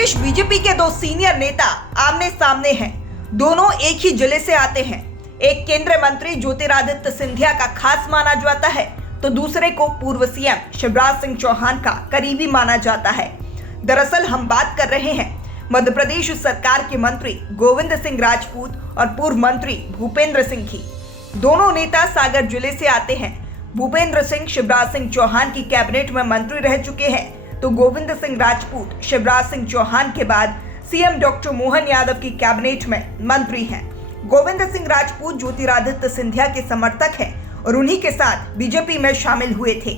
प्रदेश BJP के दो senior नेता आमने सामने हैं। दोनों एक ही जिले से आते हैं। एक केंद्रीय मंत्री ज्योतिरादित्य सिंधिया का खास माना जाता है तो दूसरे को पूर्व सीएम शिवराज सिंह चौहान का करीबी माना जाता है। दरअसल हम बात कर रहे हैं मध्य प्रदेश सरकार के मंत्री गोविंद सिंह राजपूत और पूर्व मंत्री भूपेंद्र सिंह की। दोनों नेता सागर जिले से आते हैं। भूपेंद्र सिंह शिवराज सिंह चौहान की कैबिनेट में मंत्री रह चुके हैं तो गोविंद सिंह राजपूत शिवराज सिंह चौहान के बाद सीएम डॉक्टर मोहन यादव की कैबिनेट में मंत्री हैं। गोविंद सिंह राजपूत ज्योतिरादित्य सिंधिया के समर्थक हैं और उन्हीं के साथ बीजेपी में शामिल हुए थे।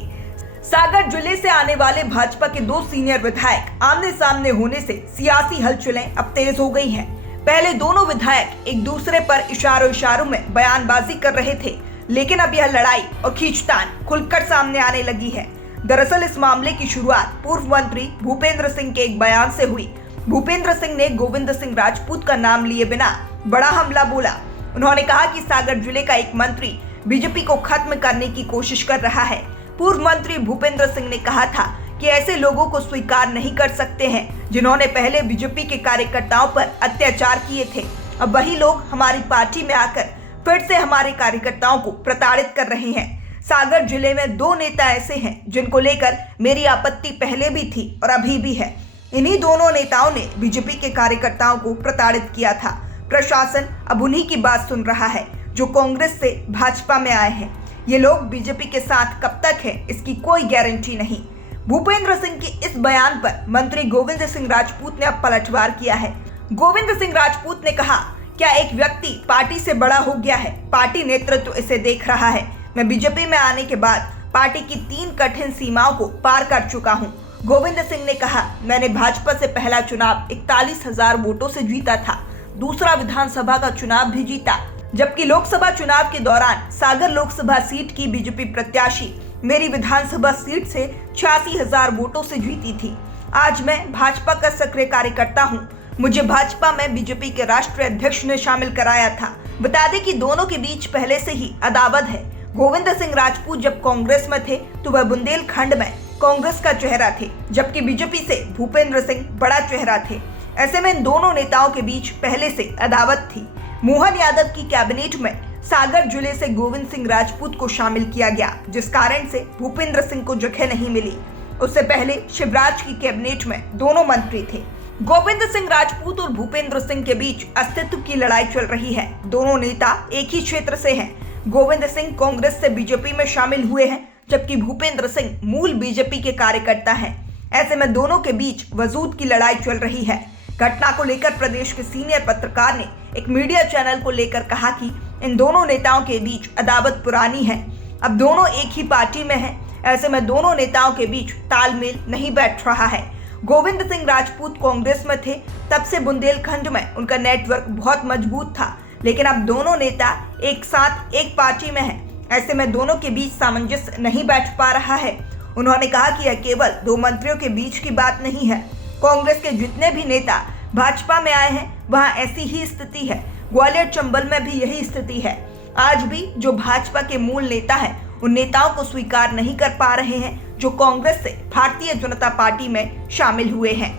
सागर जिले से आने वाले भाजपा के दो सीनियर विधायक आमने सामने होने से सियासी हलचलें अब तेज हो गई हैं। पहले दोनों विधायक एक दूसरे पर इशारों में बयानबाजी कर रहे थे, लेकिन अब यह लड़ाई और खींचतान खुलकर सामने आने लगी है। दरअसल इस मामले की शुरुआत पूर्व मंत्री भूपेंद्र सिंह के एक बयान से हुई। भूपेंद्र सिंह ने गोविंद सिंह राजपूत का नाम लिए बिना बड़ा हमला बोला। उन्होंने कहा कि सागर जिले का एक मंत्री बीजेपी को खत्म करने की कोशिश कर रहा है। पूर्व मंत्री भूपेंद्र सिंह ने कहा था कि ऐसे लोगों को स्वीकार नहीं कर सकते हैं जिन्होंने पहले बीजेपी के कार्यकर्ताओं पर अत्याचार किए थे। अब वही लोग हमारी पार्टी में आकर फिर से हमारे कार्यकर्ताओं को प्रताड़ित कर रहे हैं। सागर जिले में दो नेता ऐसे हैं जिनको लेकर मेरी आपत्ति पहले भी थी और अभी भी है। इन्हीं दोनों नेताओं ने बीजेपी के कार्यकर्ताओं को प्रताड़ित किया था। प्रशासन अब उन्हीं की बात सुन रहा है जो कांग्रेस से भाजपा में आए हैं। ये लोग बीजेपी के साथ कब तक है इसकी कोई गारंटी नहीं। भूपेंद्र सिंह के इस बयान पर मंत्री गोविंद सिंह राजपूत ने अब पलटवार किया है। गोविंद सिंह राजपूत ने कहा, क्या एक व्यक्ति पार्टी से बड़ा हो गया है? पार्टी नेतृत्व इसे देख रहा है। मैं बीजेपी में आने के बाद पार्टी की 3 कठिन सीमाओं को पार कर चुका हूं। गोविंद सिंह ने कहा, मैंने भाजपा से पहला चुनाव 41,000 वोटों से जीता था, दूसरा विधानसभा का चुनाव भी जीता, जबकि लोकसभा चुनाव के दौरान सागर लोकसभा सीट की बीजेपी प्रत्याशी मेरी विधानसभा सीट से 86,000 वोटों से जीती थी। आज मैं भाजपा का सक्रिय कार्यकर्ता हूँ। मुझे भाजपा में बीजेपी के राष्ट्रीय अध्यक्ष ने शामिल कराया था। बता दें कि दोनों के बीच पहले से ही अदावत है। गोविंद सिंह राजपूत जब कांग्रेस में थे तो वह बुंदेलखंड में कांग्रेस का चेहरा थे, जबकि बीजेपी से भूपेंद्र सिंह बड़ा चेहरा थे। ऐसे में इन दोनों नेताओं के बीच पहले से अदावत थी। मोहन यादव की कैबिनेट में सागर जिले से गोविंद सिंह राजपूत को शामिल किया गया, जिस कारण से भूपेंद्र सिंह को जगह नहीं मिली। उससे पहले शिवराज की कैबिनेट में दोनों मंत्री थे। गोविंद सिंह राजपूत और भूपेंद्र सिंह के बीच अस्तित्व की लड़ाई चल रही है। दोनों नेता एक ही क्षेत्र से हैं। गोविंद सिंह कांग्रेस से बीजेपी में शामिल हुए हैं, जबकि भूपेंद्र सिंह मूल बीजेपी के कार्यकर्ता हैं। ऐसे में दोनों के बीच वजूद की लड़ाई चल रही है। घटना को लेकर प्रदेश के सीनियर पत्रकार ने एक मीडिया चैनल को लेकर कहा कि इन दोनों नेताओं के बीच अदावत पुरानी है। अब दोनों एक ही पार्टी में हैं। ऐसे में दोनों नेताओं के बीच तालमेल नहीं बैठ रहा है। गोविंद सिंह राजपूत कांग्रेस में थे, तब से बुंदेलखंड में उनका नेटवर्क बहुत मजबूत था, लेकिन अब दोनों नेता एक साथ एक पार्टी में हैं। ऐसे में दोनों के बीच सामंजस्य नहीं बैठ पा रहा है। उन्होंने कहा कि यह केवल दो मंत्रियों के बीच की बात नहीं है। कांग्रेस के जितने भी नेता भाजपा में आए हैं वहां ऐसी ही स्थिति है। ग्वालियर चंबल में भी यही स्थिति है। आज भी जो भाजपा के मूल नेता हैं उन नेताओं को स्वीकार नहीं कर पा रहे हैं जो कांग्रेस से भारतीय जनता पार्टी में शामिल हुए हैं।